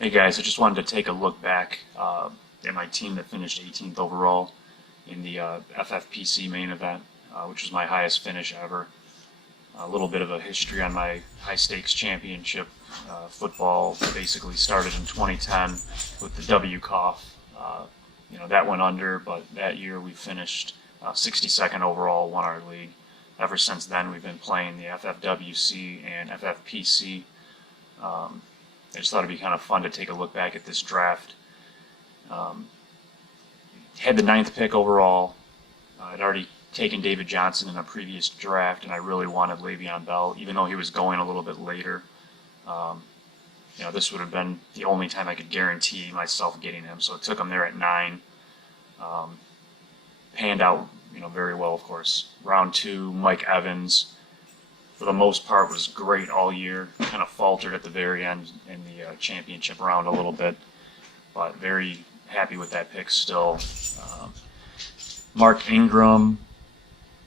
Hey guys, I just wanted to take a look back at my team that finished 18th overall in the FFPC Main Event, which was my highest finish ever. A little bit of a history on my high stakes championship football. Basically started in 2010 with the W cough. That went under, but that year we finished 62nd overall, won our league. Ever since then, we've been playing the FFWC and FFPC. I just thought it'd be kind of fun to take a look back at this draft. Um, Had the ninth pick overall. I'd already taken David Johnson in a previous draft, and I really wanted Le'Veon Bell, even though he was going a little bit later. Um, this would have been the only time I could guarantee myself getting him, so it took him there at 9. Um, Panned out, very well, of course. Round 2, Mike Evans, for the most part, was great all year. Kind of faltered at the very end in the championship round a little bit, but very happy with that pick still. Um, Mark Ingram,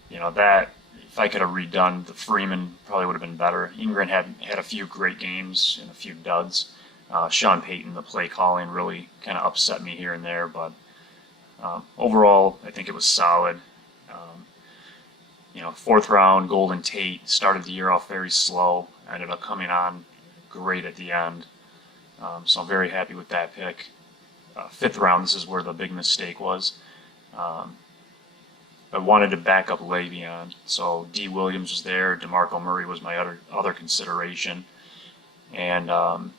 that if I could have redone the Freeman, probably would have been better. Ingram had a few great games and a few duds. Sean Payton, the play calling, really kind of upset me here and there, but overall, I think it was solid. Um, Fourth round, Golden Tate started the year off very slow, ended up coming on great at the end. So I'm very happy with that pick. Fifth round, this is where the big mistake was. Um, I wanted to back up Le'Veon, so D. Williams was there. DeMarco Murray was my other consideration, and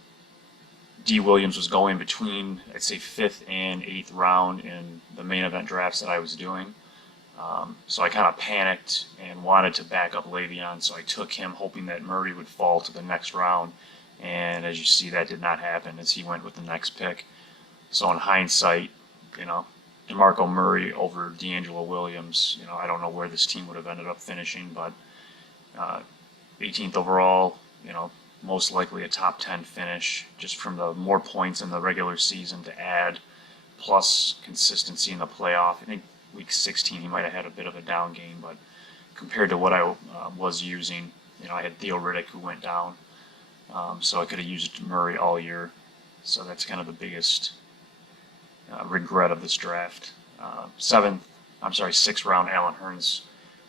D. Williams was going between, I'd say, fifth and eighth round in the main event drafts that I was doing. So I kind of panicked and wanted to back up Le'Veon, so I took him hoping that Murray would fall to the next round. And as you see, that did not happen as he went with the next pick. So in hindsight, DeMarco Murray over D'Angelo Williams, I don't know where this team would have ended up finishing, but 18th overall, most likely a top 10 finish just from the more points in the regular season to add, plus consistency in the playoff. I think week 16 he might have had a bit of a down game, but compared to what I was using, I had Theo Riddick who went down, so I could have used Murray all year. So that's kind of the biggest regret of this draft. Sixth round, Alan Hearns,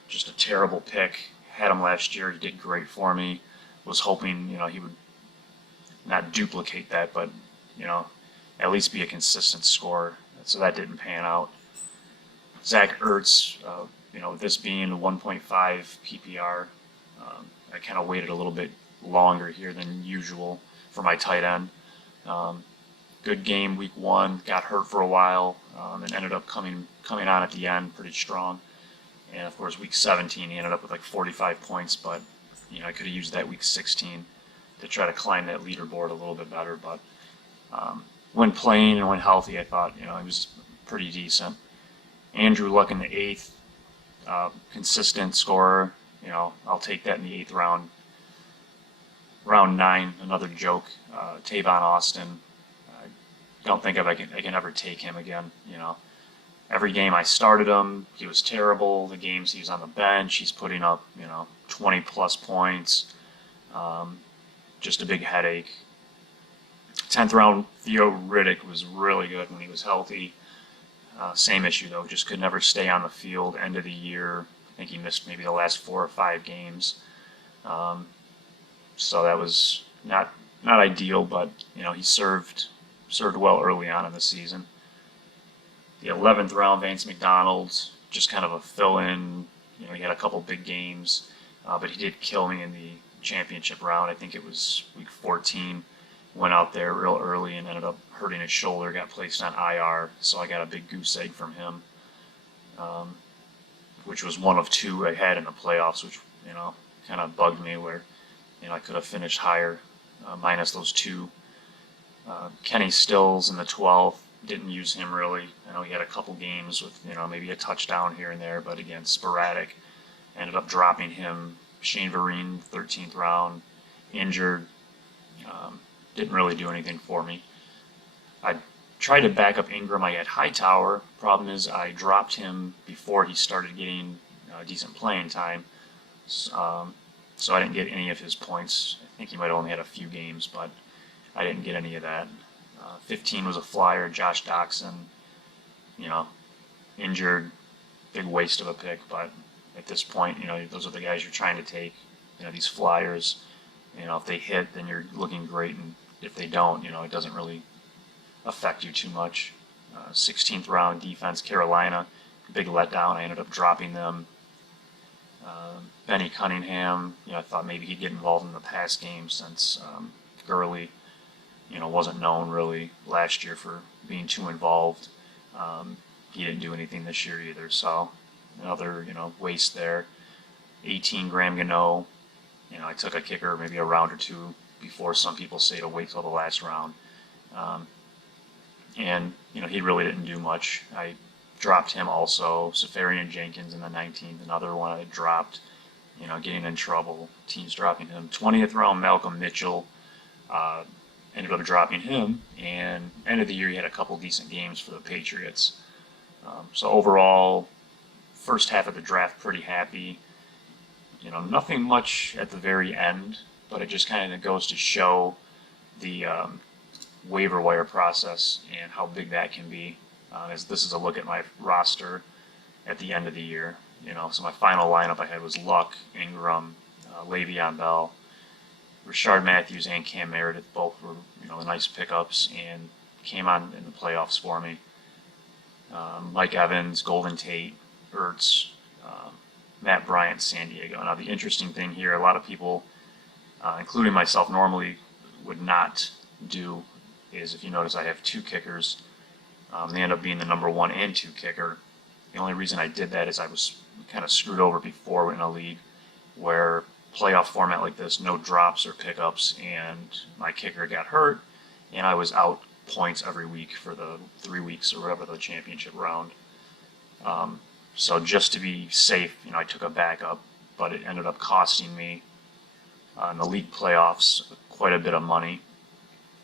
just a terrible pick. Had him last year, he did great for me. Was hoping, he would not duplicate that, but, at least be a consistent scorer. So that didn't pan out. Zach Ertz, this being a 1.5 PPR, I kind of waited a little bit longer here than usual for my tight end. Good game week 1, got hurt for a while, and ended up coming on at the end pretty strong. And of course, week 17, he ended up with like 45 points, but I could have used that week 16 to try to climb that leaderboard a little bit better. But when playing and when healthy, I thought he was pretty decent. Andrew Luck in the 8th, consistent scorer. I'll take that in the 8th round. Round 9, another joke. Tavon Austin. I don't think I can ever take him again. Every game I started him, he was terrible. The games he was on the bench, he's putting up 20 plus points. Just a big headache. 10th round, Theo Riddick was really good when he was healthy. Same issue though, just could never stay on the field. End of the year, I think he missed maybe the last 4 or 5 games. So that was not ideal, but he served well early on in the season. The 11th round, Vance McDonald, just kind of a fill-in. He had a couple big games, but he did kill me in the championship round. I think it was week 14. Went out there real early and ended up hurting his shoulder, got placed on IR, so I got a big goose egg from him, which was one of 2 I had in the playoffs, which, kind of bugged me where, I could have finished higher, minus those 2. Kenny Stills in the 12th, didn't use him really. I know he had a couple games with, maybe a touchdown here and there, but again, sporadic. Ended up dropping him. Shane Vereen, 13th round, injured. Didn't really do anything for me. I tried to back up Ingram. I had Hightower. Problem is I dropped him before he started getting decent playing time. So I didn't get any of his points. I think he might have only had a few games, but I didn't get any of that. 15 was a flyer, Josh Doxson, you know, injured, big waste of a pick, but at this point, those are the guys you're trying to take. These flyers, if they hit, then you're looking great, and if they don't, it doesn't really affect you too much. 16th round defense, Carolina, big letdown. I ended up dropping them. Benny Cunningham, I thought maybe he'd get involved in the pass game since Gurley, wasn't known really last year for being too involved. He didn't do anything this year either, so another, waste there. 18, Graham Gano. I took a kicker maybe a round or two before some people say to wait till the last round. And he really didn't do much. I dropped him also. Safarian Jenkins in the 19th, another one I dropped, getting in trouble. Teams dropping him. 20th round, Malcolm Mitchell. Ended up dropping him, and end of the year he had a couple decent games for the Patriots. So overall, first half of the draft pretty happy. Nothing much at the very end, but it just kind of goes to show the waiver wire process and how big that can be. As this is a look at my roster at the end of the year. So my final lineup I had was Luck, Ingram, Le'Veon Bell, Rashard Matthews, and Cam Meredith. Both were nice pickups and came on in the playoffs for me. Mike Evans, Golden Tate, Ertz, Matt Bryant, San Diego. Now the interesting thing here, a lot of people, including myself, normally would not do is, if you notice, I have two kickers. They end up being the number 1 and 2 kicker. The only reason I did that is I was kind of screwed over before in a league where playoff format like this, no drops or pickups, and my kicker got hurt, and I was out points every week for the 3 weeks or whatever the championship round. So just to be safe, I took a backup, but it ended up costing me in the league playoffs quite a bit of money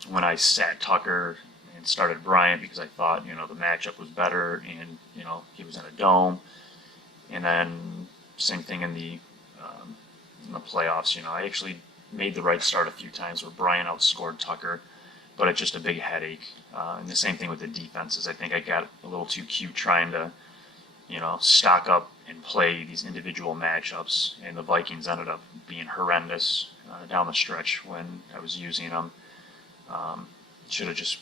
when I sat Tucker and started Bryant because I thought, the matchup was better and, he was in a dome. And then same thing in the playoffs. I actually made the right start a few times where Bryant outscored Tucker, but it's just a big headache. And the same thing with the defenses. I think I got a little too cute trying to, stock up and play these individual matchups, and the Vikings ended up being horrendous down the stretch when I was using them. Should have just,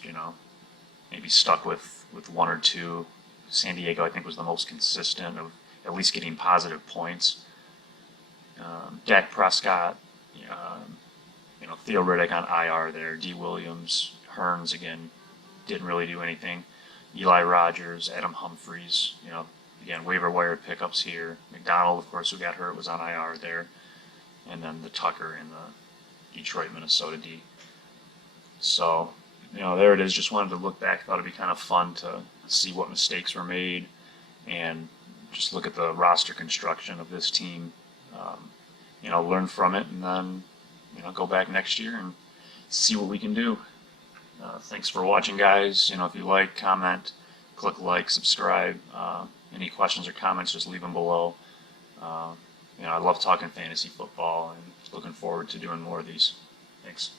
maybe stuck with 1 or 2. San Diego, I think, was the most consistent of at least getting positive points. Dak Prescott, Theo Riddick on IR there. D. Williams, Hearns again, didn't really do anything. Eli Rogers, Adam Humphries, again, waiver wire pickups here. McDonald, of course, who got hurt, was on IR there. And then the Tucker and the Detroit, Minnesota D. So, there it is. Just wanted to look back. Thought it'd be kind of fun to see what mistakes were made and just look at the roster construction of this team. Learn from it, and then, go back next year and see what we can do. Thanks for watching, guys. If you like, comment, click like, subscribe. Any questions or comments, just leave them below. I love talking fantasy football and looking forward to doing more of these. Thanks.